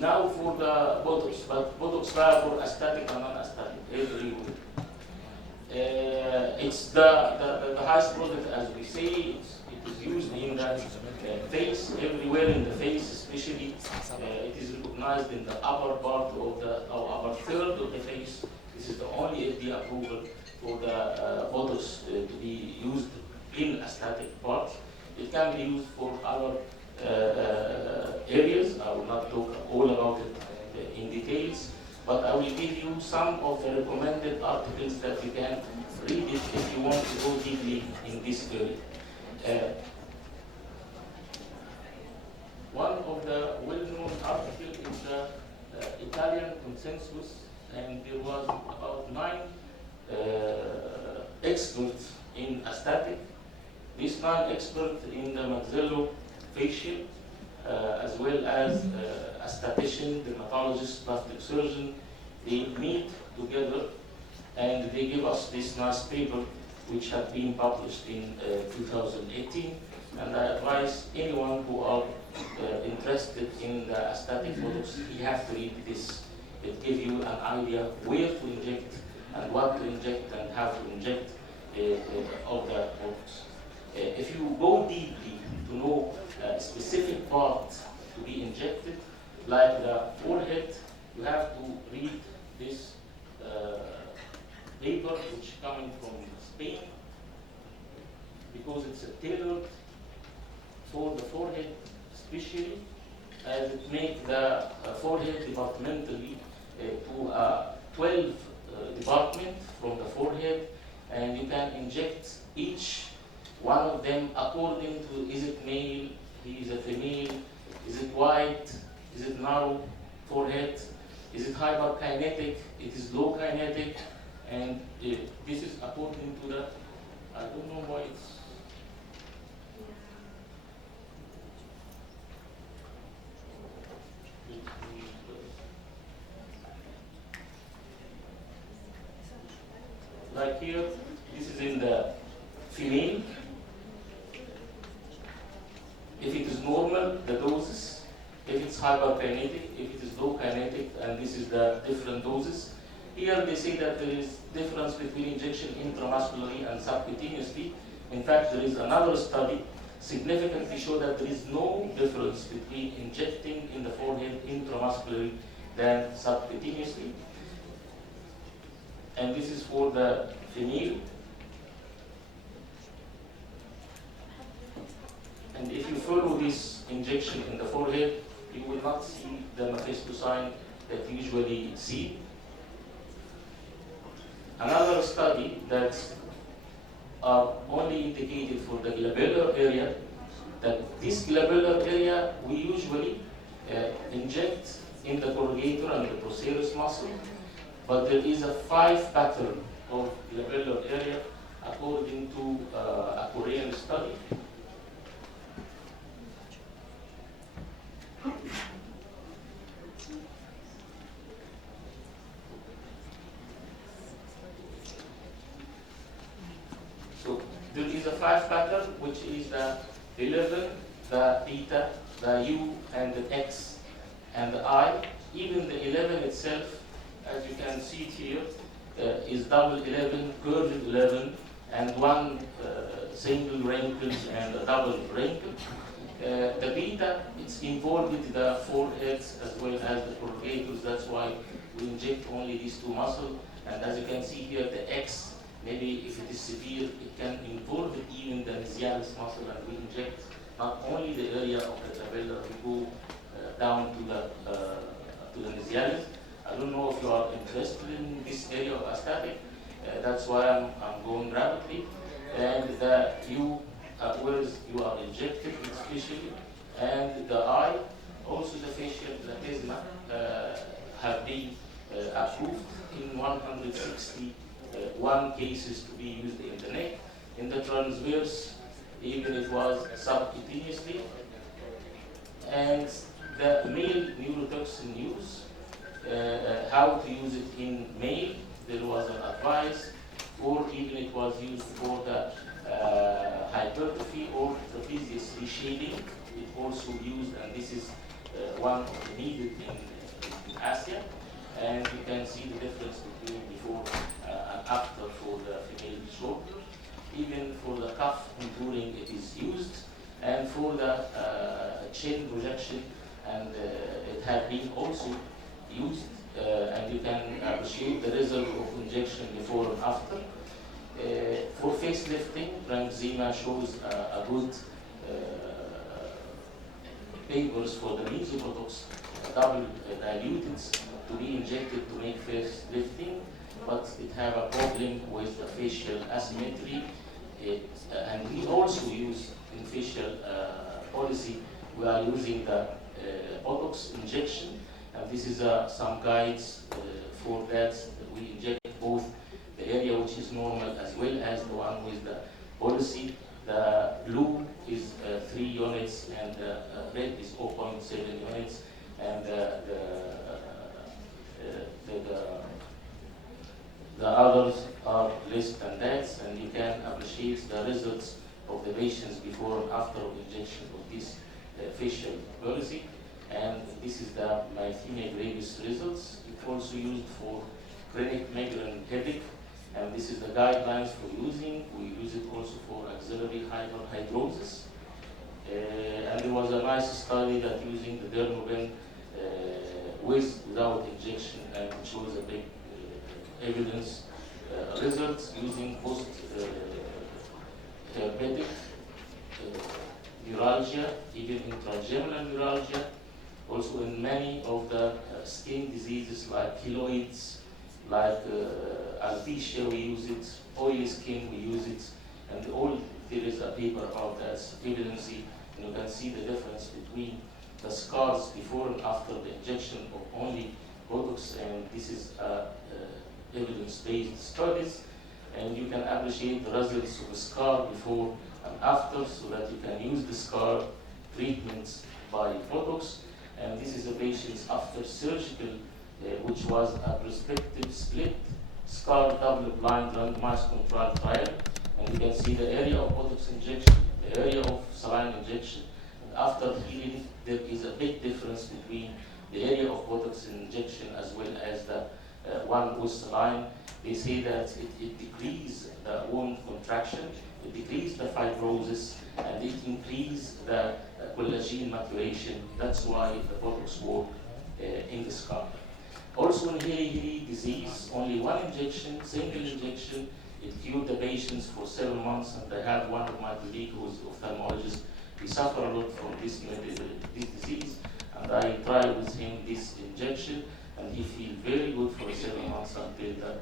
Now for the Botox, but Botox are for aesthetic and non-aesthetic, everywhere. It's the highest product, as we say. It is used in the face, everywhere in the face, especially. It is recognized in the upper part of the, or upper third of the face. This is the only FDA approval for the Botox to be used in aesthetic parts. It can be used for other areas. I will not talk all about it in details, but I will give you some of the recommended articles that you can read it if you want to go deeply in this area. One of the well-known articles is the Italian consensus, and there was about 9 experts in aesthetic. These 9 experts in the maxillofacial, as well as aesthetician, dermatologist, plastic surgeon, they meet together and they give us this nice paper which had been published in 2018. And I advise anyone who are interested in the aesthetic Botox, you have to read this. It gives you an idea where to inject and what to inject and how to inject of the Botox. If you go deeply to know a specific part to be injected, like the forehead, you have to read this paper which coming from Spain, because it's tailored for the forehead especially, as it makes the forehead departmentally to a 12 department from the forehead, and you can inject each one of them according to, is it male, is it female, is it white, is it narrow forehead, is it hyperkinetic, it is low kinetic, and this is according to the, I don't know why it's, like here, this is in the female. If it is normal, the doses. If it's hyperkinetic, if it is low kinetic, and this is the different doses. Here they say that there is difference between injection intramuscularly and subcutaneously. In fact, there is another study significantly show that there is no difference between injecting in the forehead intramuscularly than subcutaneously. And this is for the female. And if you follow this injection in the forehead, you will not see the Mephisto sign that you usually see. Another study that's only indicated for the glabellar area, that this glabellar area we usually inject in the corrugator and the procerus muscle, but there is a 5 pattern of glabellar area according to a Korean study. So there is a 5 pattern, which is the 11, the beta, the U, and the X, and the I. Even the 11 itself, as you can see it here, is double 11, curved 11, and one single wrinkle and a double wrinkle. The beta, it's involved with the foreheads as well as the corrugators. That's why we inject only these 2 muscles. And as you can see here, the X, maybe if it is severe, it can involve even the mesialis muscle, and we inject not only the area of the glabella, we go down to the mesialis. I don't know if you are interested in this area of aesthetic. That's why I'm going rapidly. And the U, where you are injected, especially, and the eye, also the facial platysma, have been approved in 161 cases to be used in the neck. In the transverse, even it was subcutaneously. And the male neurotoxin use, how to use it in male, there was an advice, or even it was used for the hypertrophy or trapezius reshading. It also used, and this is one needed in Asia, and you can see the difference between before and after for the female shoulder. Even for the cuff contouring it is used, and for the chin projection, and it has been also used, and you can appreciate the result of injection before and after. For facelifting, Ranzima shows a good papers for the mesobotox double diluted to be injected to make face lifting, but it have a problem with the facial asymmetry. And we also use in facial policy, we are using the botox injection, and this is some guides for that. We inject both the area which is normal as well as the one with the policy. The blue is 3 units, and red is 0.7 units, and the others are less than that, and you can appreciate the results of the patients before and after injection of this facial policy. And this is the myasthenia gravis results. It's also used for chronic migraine headache, and this is the guidelines for using. We use it also for axillary hyperhidrosis. And there was a nice study that using the dermopen without injection, and it shows a big evidence results using post herpetic neuralgia, even intrageminal neuralgia, also in many of the skin diseases like keloids, like alopecia, we use it, oily skin, we use it, and all there is a paper about that evidence, and you can see the difference between the scars before and after the injection of only Botox, and this is evidence-based studies, and you can appreciate the results of the scar before and after, so that you can use the scar treatments by Botox. And this is a patient after surgical, which was a prospective split scar double-blind randomized control trial, and you can see the area of Botox injection, the area of saline injection, and after healing there is a big difference between the area of Botox injection as well as the one with saline. They say that it decreases the wound contraction, it decreases the fibrosis, and it increases the collagen maturation. That's why the Botox work in the scalp. Also in hairy disease, only one injection, single injection, it cured the patients for 7 months, and I had one of my colleagues who is ophthalmologist. He suffered a lot from this disease, and I tried with him this injection, and he feels very good for 7 months until the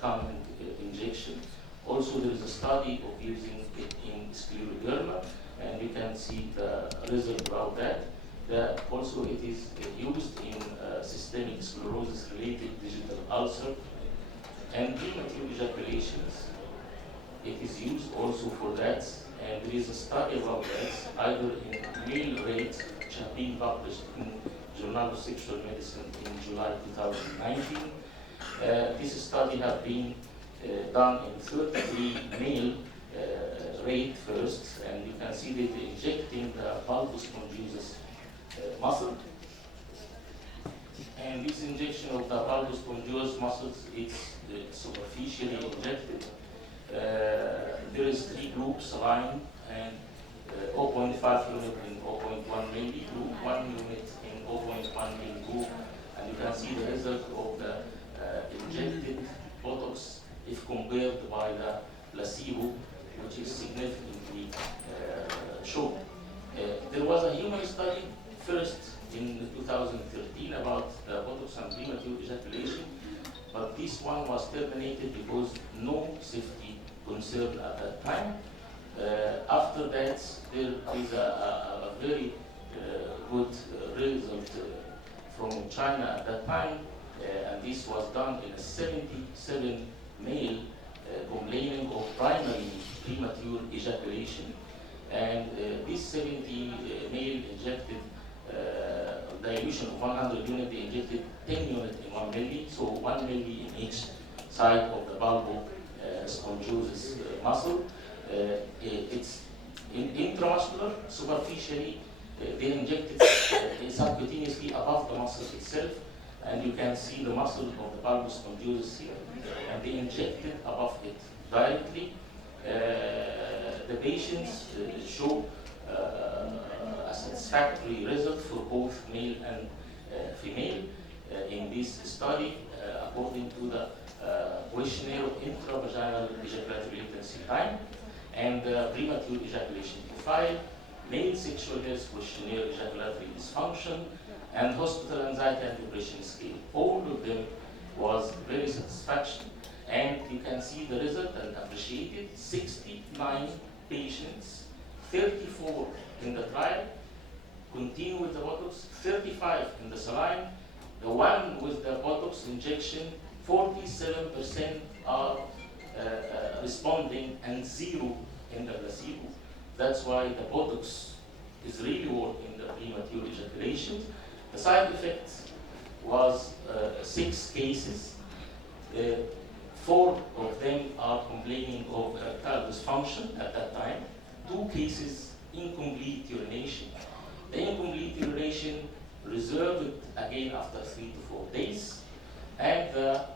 coming injection. Also, there is a study of using it in scleroderma, and you can see the result about that. Also, it is used in systemic sclerosis-related digital ulcer and premature ejaculations. It is used also for that, and there is a study about that, either in male rate, which have been published in Journal of Sexual Medicine in July 2019. This study has been done in 33 male rate first, and you can see that injecting the bulbous conjunctus muscle. And this injection of the bulbous conjunctus muscles is superficially injected. There is 3 groups, saline and 0.5 unit in 0.1 milli group, 1 unit in 0.1 milli group, and you can see the result of the injected Botox if compared by the placebo, which is significantly shown. There was a human study first in 2013 about the Botox and premature ejaculation, but this one was terminated because no safety concern at that time. After that, there is a very good result from China at that time, and this was done in a 77 male complaining of primary premature ejaculation, and this 70 male injected dilution of 100 units, they injected 10 units in 1 milli, so 1 milli in each side of the bulbous muscle. It's intramuscular, superficially, they inject it subcutaneously above the muscle itself, and you can see the muscle of the bulbus conjunctus here, and they inject it above it directly. The patients show a satisfactory result for both male and female in this study, according to the questionnaire of intravaginal ejaculatory latency time and premature ejaculation profile, male sexual health questionnaire, ejaculatory dysfunction, and hospital anxiety and depression scale. All of them was very satisfactory, and you can see the result and appreciate it. 69 patients, 34 in the trial, continue with the Botox, 35 in the saline. The one with the Botox injection, 47% are responding and 0 in the placebo. That's why the Botox is really working in the premature ejaculation. The side effects was 6 cases. 4 of them are complaining of erectile dysfunction at that time. 2 cases incomplete urination. The incomplete urination reserved again after 3 to 4 days, and the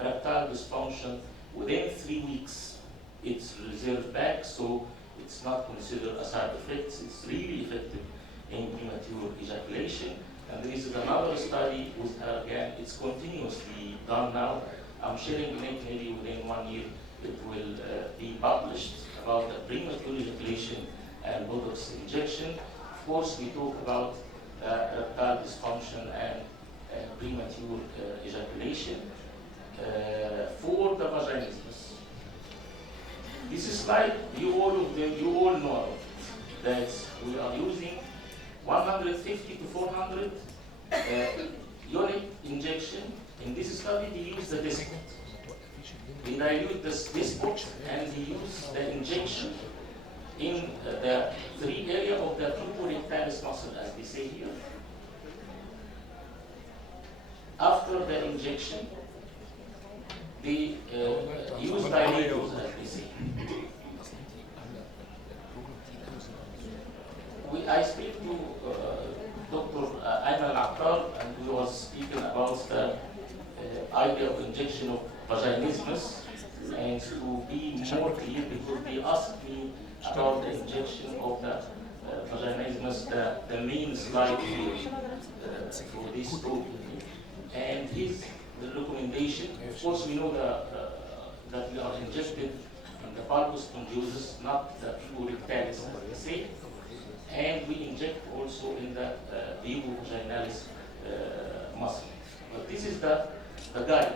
erectile dysfunction within 3 weeks it's reserved back, so it's not considered a side effect. It's really effective in premature ejaculation. And there is another study with again, it's continuously done now. I'm sharing it, maybe within 1 year it will be published about the premature ejaculation and Botox injection. Of course, we talk about erectile dysfunction and premature ejaculation. For the vaginismus, this is slide, you all know that we are using 150 to 400 unit injection. In this study, they use the despot. They dilute this despot and they use the injection in the 3 area of the puborectalis muscle, as they say here. After the injection, they use dilators, as they say. I speak to Dr. Ayman Akhtar, and we was speaking about the idea of injection of vaginismus, and to be more clear, because they asked me about the injection of the vaginismus, the main slide here for this talk. And the recommendation, of course, we know that we are injected in the bulbus conjunctus, not the puborectalis, as they say, and we inject also in the vaginalis muscle. But this is the guide.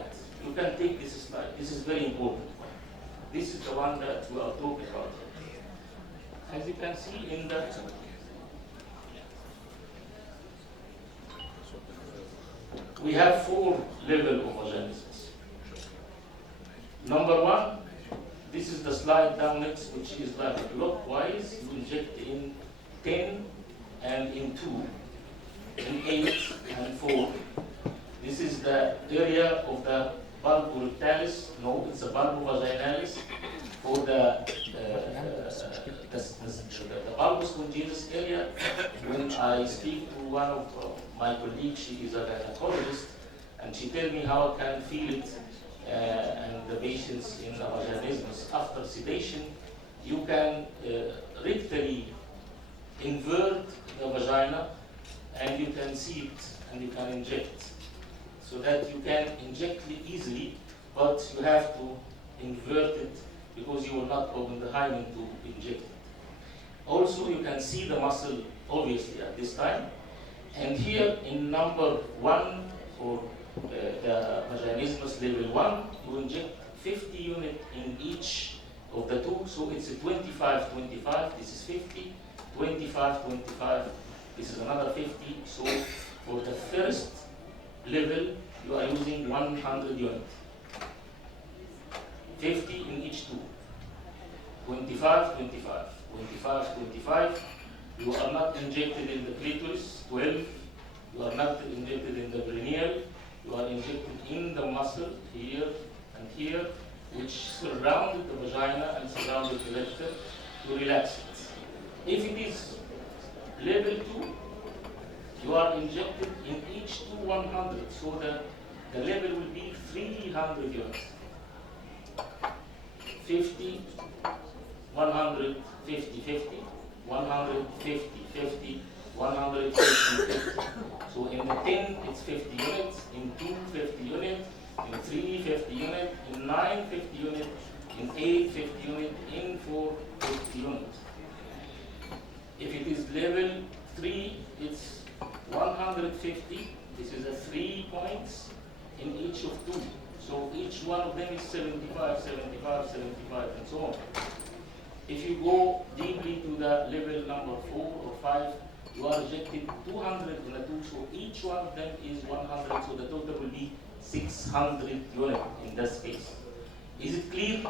You can take this slide. This is very important. This is the one that we are talking about. As you can see in the we have 4 levels of vaginismus. Number 1, this is the slide down next, which is like clockwise. You inject in 10 and in 2, in 8 and 4. This is the area of the bulborectalis. No, it's a bulbovaginalis. For the bulbus conjunctus area, when I speak to one of my colleagues, she is a gynecologist, and she tells me how I can feel it, and the patients in the vaginismus after sedation, you can rectally invert the vagina, and you can see it, and you can inject, so that you can inject it easily, but you have to invert it because you will not open the hymen to inject it. Also, you can see the muscle obviously at this time, and here in number 1 for the vaginismus level 1, you inject 50 units in each of the 2, so it's a 25, 25, this is 50, 25, 25, this is another 50, so for the first level, you are using 100 units. 50 in each 2. 25, 25, 25, 25. You are not injected in the clitoris. 12. You are not injected in the perineal. You are injected in the muscle here and here, which surrounded the vagina and surrounded the rectum to relax it. If it is 100. So the level will be 300 units. 50, 100, 50, 50, 150, 50, 150, 50. So in the 10, it's 50 units, in 2, 50 units, in 3, 50 units, in 9, 50 units, in 8, 50 units, in 4, 50 units. If it is level 3, it's 150. This is a 3 points in each of 2. So each one of them is 75, 75, 75, and so on. If you go deeply to the level number 4 or 5, you are rejected 200 in a 2, so each one of them is 100, so the total will be 600 units in this case. Is it clear?